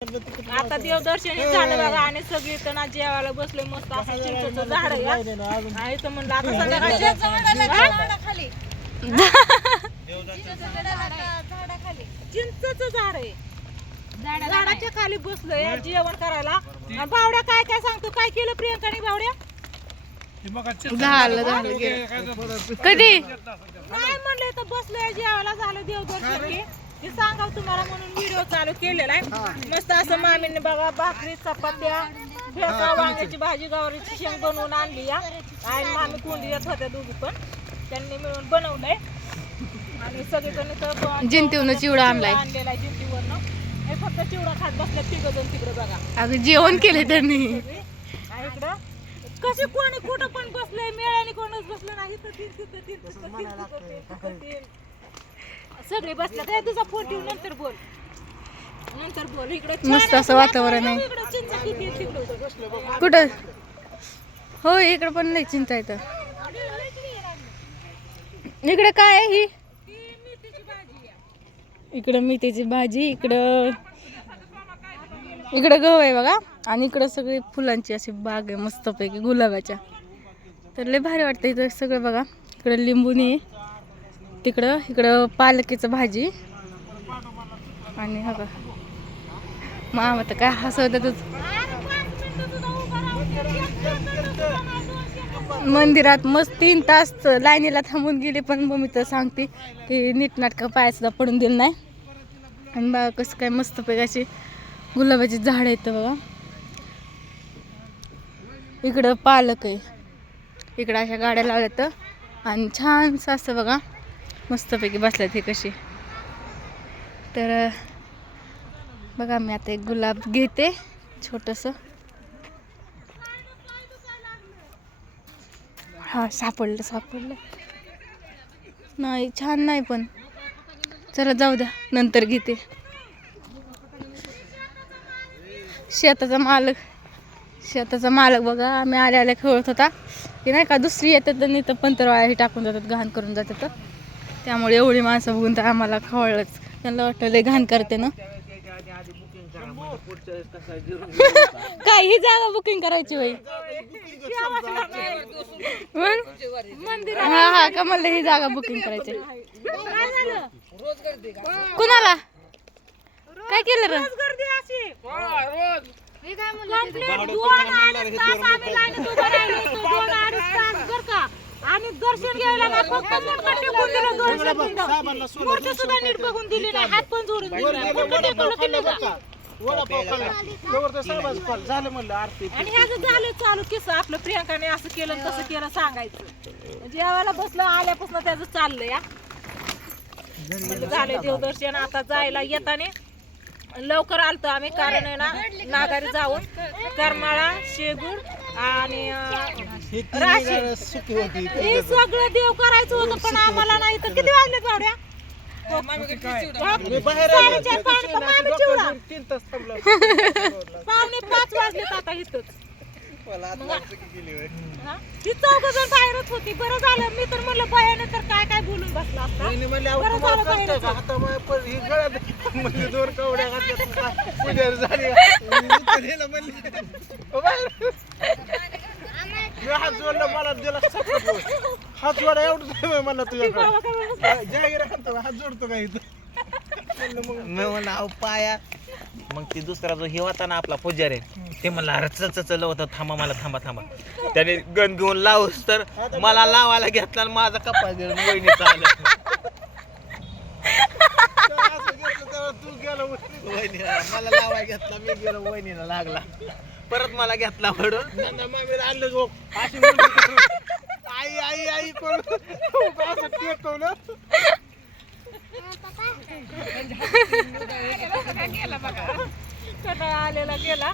आता देवदर्शनी झालं बघा आणि सगळी इथं जेवायला बसलोय मस्त असं चिंचेचं झाड आहे हा. इथं म्हणलं आता संध्याकाळच्या चिंचचं झाड आहे. झाडाच्या खाली बसलोय जेवण करायला. आणि बावड्या काय काय सांगतो? काय केलं प्रियंकाने बावड्या? झालं झालं कधी? नाही म्हणलं तर बसलोय जेवायला झालं देवदर्शनी ते सांगाव तुम्हाला म्हणून व्हिडिओ चालू केलेला आहे. मस्त असं मामीने बघा भाकरी चपात्या ठेचा वांग्याची भाजी गवारीची शेंग बनवून आणली या. आणि मामी कोंडी येत होत्या दोघी पण. त्यांनी मिळून बनवलंय. आणि सगळेजण इथं जिंतीवनं चिवडा आणलाय. आणलेला आहे जिंतीवरनं. हे फक्त चिवडा खात बसले तिघ जण तिकडे बघा. अगं जेवण केले त्यांनी. आणि इकडं कसे कोणी कुठं पण बसले मेळ्याने कोणच बसलं नाही. तिथं तीन तिथं तीन तिथं तीन तिथं तीन. सगळे बसले. काय तुझा फोन ठेवून नंतर बोल. नंतर बोल. इकडे मस्त असं वातावरण आहे. इकडे चिंच किती आहे तिकडं. कुठं? हो इकडं पण लई चिंता येतं इकडे काय आहे ही? इकडं मेथीची भाजी इकडं इकडं गहू आहे बघा. आणि इकडं सगळी फुलांची अशी बाग आहे मस्तपैकी गुलाबाच्या. तर लय भारी वाटतं इथं सगळं बघा. इकडं लिंबूनी आहे तिकडं इकडं पालकीचं भाजी. आणि हा मामा तर काय हसवतातच. मंदिरात मस्त तीन तास लाईनीला थांबून गेले पण मम्मी तर सांगते की नीटनाटकं पाय सुद्धा पडून दिलं नाही. आणि बा कसं काय मस्तपैकी अशी गुलाबाची झाड येतं बघा. इकडं पालक आहे. इकडं अशा गाड्या लावल्यात. आणि छानसं असं बघा. मस्तपैकी बसल्यात हे कशी तर बघा मी आता एक गुलाब घेते छोटंसं. हा सापडलं सापडलं. नाही छान नाही पण. चला जाऊ द्या नंतर घेते. शेताचा मालक शेताचा मालक बघा आम्ही आल्या आल्या खेळत होता. की नाही का दुसरी येतात नाही तर पंतरवाळ्या टाकून जातात घाण करून जातात. त्यामुळे एवढी माणसं बघून तर आम्हाला खवळलंच त्यांना वाटलं घाण करते ना. काय ही जागा बुकिंग करायची बाई. हा हा का म्हणलं ही जागा बुकिंग करायची कुणाला? काय केलं रे? गर्दी अशी आणि दर्शन घ्यायला ना फक्त मुंडकं टेकून दिलं. मूर्ती सुद्धा नीट बघून दिली नाही हात पण जोडून दिले नाही. मुंडकं टेकवलं की निघा. झालं म्हणलं आरती आणि ह्याचं झालं चालू किस्सा. आपलं प्रियंकाने असं केलं तसं केलं सांगायचं. जेवायला बसलं आल्यापासून त्याचं चाललं या म्हणलं झालं देवदर्शन. आता जायला येताने लवकर आलतो आम्ही कारण आहे ना नागारी जाऊन. करमाळा शेगूर आणि अं, राशी. सुखी होती हे सगळं देव करायचं होतं पण आम्हाला नाही तर किती वाजले पावड्या? साडेचार पावणे का मामी चिवडा. तीन तास थांबला पावणे पाच वाजलेत आता इथंच. हा? ती चौघ जण बाहेरच होती. बरं झालं. मी तर म्हणलं बयाने तर काय काय बोलून बसला असता? वहिनी म्हणले अहो, बरं तुम्हाला झालं कळतंय बाहेरच का? आता मग पण ही गळ्यात म्हणले दोन कवड्या घातल्या पुढे झाली. उचललेलं म्हणले. ओ बाहेर. मी हात जोडला मला दिला. हात जोडा एवढं मला हात हात जोडतो का इथं? म्हणलं मग मी म्हणलं अहो पाया. मग ती दुसरा जो हे होता ना आपला पुजारी ते म्हणला अरे चल चल चल होतं थांबा मला थांबा थांबा. त्याने गण घेऊन लावूस तर मला लावायला घेतला आणि माझा कपा घेऊन वहिनीचा आलं असं घेतलं तेव्हा तू गेला वहिनी. वहिनीला मला लावायला घेतला मी गेलो वहिनीला लागला. परत मला घेतला नंदा मामीला आणलं अशी. आई आई आई कोण? असं टेकवलं कंटाळा आलेला गेला.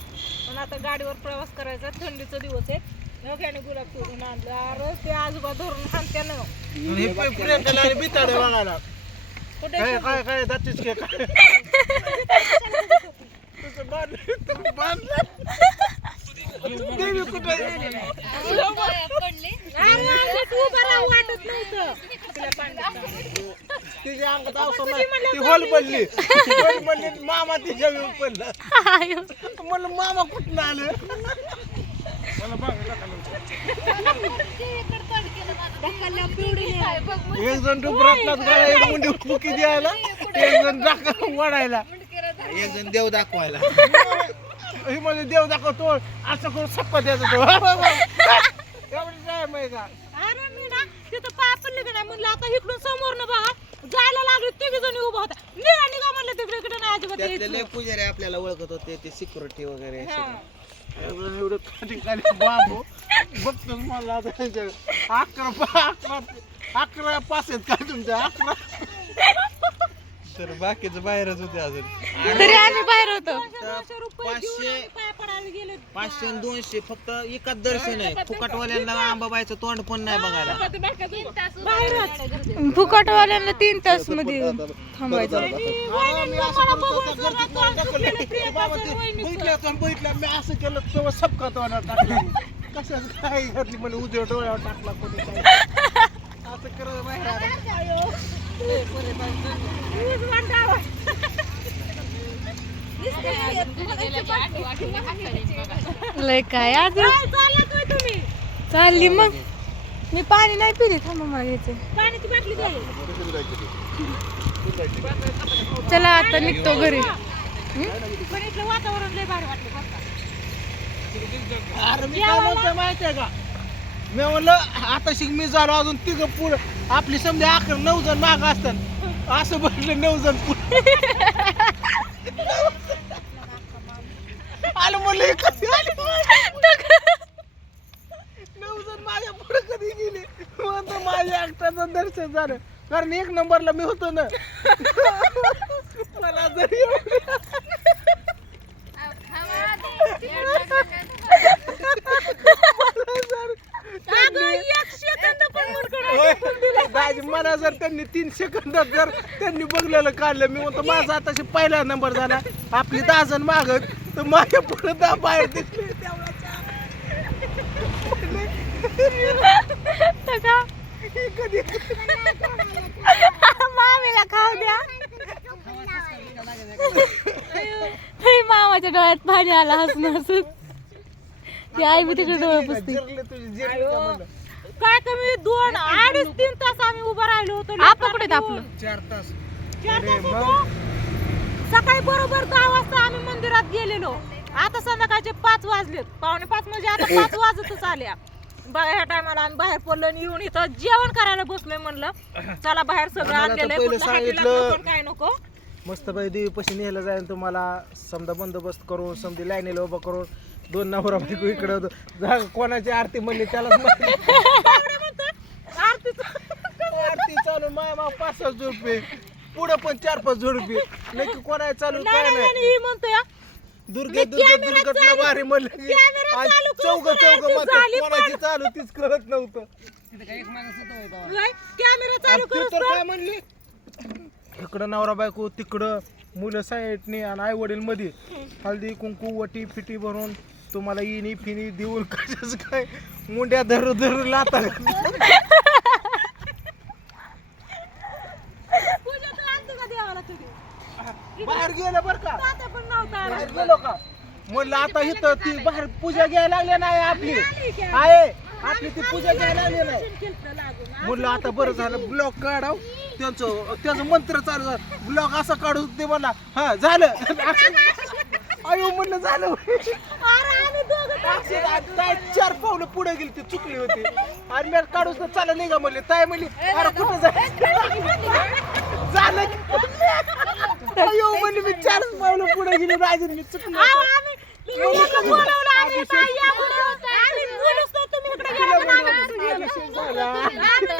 पण आता गाडीवर प्रवास करायचा. थंडीचा दिवस आहे. नव्याने गुलाब तोडून आणलं. अरे ते आजोबा धरून हाणत्यानं हे पण प्रियंकाला आणि बिताडे बघायला. काय काय काय दातीच के काय? तुझं बांधलं तुझं बांधलं देवी कुठं पाणी तिच्या अंगात अवसर नाही. ती होल पडली. होल पडली मामा तिच्या वेळी पडला. आयो. म्हणलं मामा कुठं आलं? एक जण डुबरातलाच गाळा एक मुंडी फुकी द्यायला एक जण डाका वाढायला. एक जण देव दाखवायला. हे म्हणजे देव दाखवतो असं करून सप्पा द्यायचा तो. एवढं काय माहिती का? अरे मी ना तिथं पाय पडले की नाही म्हणलं आता इकडून समोर न बघा. जायला लागले तिघी जणी उभा होता निघा निघा म्हणलं तिकडे इकडे नाही अजिबात त्यातले यायचं. लय पुजारी आपल्याला ओळखत होते ते सिक्युरिटी वगैरे. एवढं एवढं खाली खाली बाबू बघतोच मला आता त्यांच्या अकरा पा- अकरा अकरा पास आहेत का तुमच्या अकरा तर बाकीचं बाहेरच होते अजून. तरी आम्ही बाहेर होतो. पाचशे- पाचशे आणि दोनशे फक्त एकाच दर्शन आहे. फुकटवाल्यांना आंबाबाईचं तोंड पण नाही बघायला. फुकटवाल्यांना तीन तासमध्ये थांबायचं. बघितलं मी असं केलं तेव्हा सबका तोंडावर टाकलं. कसं काय घातली मला उजव्या डोळ्यावर टाकला कोणी असं करत बाहेर. लय काय अजून तुम्ही. चालली मग. मी पाणी नाही पिली थांबा पाण्याची बाटली द्या चला आता निघतो घरी. वातावरण लय भारी वाटलं माहितीये का? मी म्हणलं आता शिक मी झालो अजून तिघं पुढं. आपली समजा अकरा नऊ जण माग असतात. असं बघलं नऊ जण पुढे. आलं म्हणलं कधी आले नऊ जण माझ्या पुढे कधी गेले? म्हणतो माझ्या एकट्याचं दर्शन झालं. कारण एक नंबरला मी होतो ना. मला जरी सेकंद मला जर त्यांनी तीन सेकंदात जर त्यांनी बघलेलं काढलं मी म्हणतो माझा आताशी पहिला नंबर झाला. आपली दहा जण मागत तर माझ्या पुढे दहा बाहेर दिसले. कधी मामीला खाऊ द्या. मामाच्या डोळ्यात पाणी आला हसून हसून ती आई बी तिकडे डोळे पुसते. जिरले तुझे जिरले का म्हणलं? काय कमी? दोन अडीच तीन तास आम्ही उभं राहिलो होतो. आपलं कुठे आहेत आपलं? चार तास. चार अरे तास मग? सकाळी बरोबर दहा वाजता आम्ही मंदिरात गेलेलो. आता संध्याकाळचे पाच वाजलेत. पावणे पाच म्हणजे आता पाच वाजतच आल्या. बघा ह्या टायमाला आम्ही बाहेर पडलो आणि येऊन इथं जेवण करायला बसलोय म्हणलं. चला बाहेर सगळं आणलेलं आहे. पहिलं कुठलं हाटीला सांगितलं. काय नको. मस्त बाई देवी पशी न्यायला जाईल तुम्हाला समजा बंदोबस्त करून समधी लाईनीला उभं करून दोन नवरा बायको इकडे जा कोणाची आरती म्हणली त्याला आरती चालू माय मा पाच सहा रुपये. पुढे पण चार पाच रुपये नक्की कोणा चालू नाही, काय नाही, नाही. नाही, ही म्हणतोय हा. दुर्गे मी दुर्गे दुर्घटना चालू- भारी म्हणलं आणि चालू करून चौघं झाली कोणाची चालू तीच कळत नव्हतं? कॅमेरा चालू आणि ती करू तर काय म्हणली? इकडं नवरा बायको तिकडं मुलं साईडने आणि आई वडील मध्ये हळदी कुंकू वटी फिटी भरून तुम्हाला इनी फिनी देऊन कशाच काय? मुंड्या धरू धरू लाता तर आणते का देवाला तुझी बाहेर गेलं बरं का आता पण नव्हता आला. बाहेर गेलो का म्हणलं आता इथं ती बाहेर पूजा घ्यायला लागली नाही आपली. आहे. आपली ती पूजा घ्यायला लागली नाही. म्हणलं आता बरं झालं ब्लॉक काढाव. त्यांचं त्याचं मंत्र चालू झालं. ब्लॉक असं काढू ते मला हा झालं. अयो म्हणलं झालं. अरे ताई चार पावलं पुढे गेली ती चुकली होती. आणि मी काढूच तर चाललं नाही का म्हणले. ताई म्हणली अरे कुठं जायचं झालं अयो म्हणली मी चार पावलं पुढे गेली राजून मी चुकलो. अहो, आम्ही तुम्ही इकडं बोलावलं आम्ही बाई या म्हणून. आम्ही बोलूच नाही, तुम्ही इकडं गेला म्हणून आम्ही तिकडं गेलो. अभिषेक झाला. आम्ही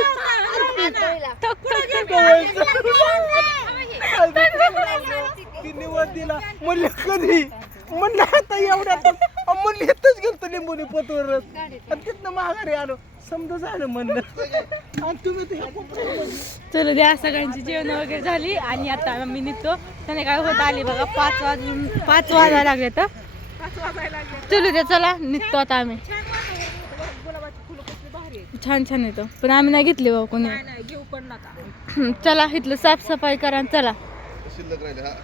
ती निवड दिला. म्हणले कधी? म्हणलं आता एवढ्यात म्हणले इथंच गेलतो लिंबोनी पतवरच. आणि तिथनं माघारी आलो. समजा झालं म्हणलं. आणि तुम्ही ते चलो द्या सगळ्यांची जेवण वगैरे झाली. आणि आता मी निघतो. त्याने काय होत आली बघा पाच वाजून पाच वाजायला लागले तर चलो द्या चला निघतो आता आम्ही. छान छान येतो. पण आम्ही नाही घेतली बाबा कोणी. नाही नाही घेऊ पण नका. चला इथलं साफसफाई करा आणि चला. शिल्लक राहिले हा.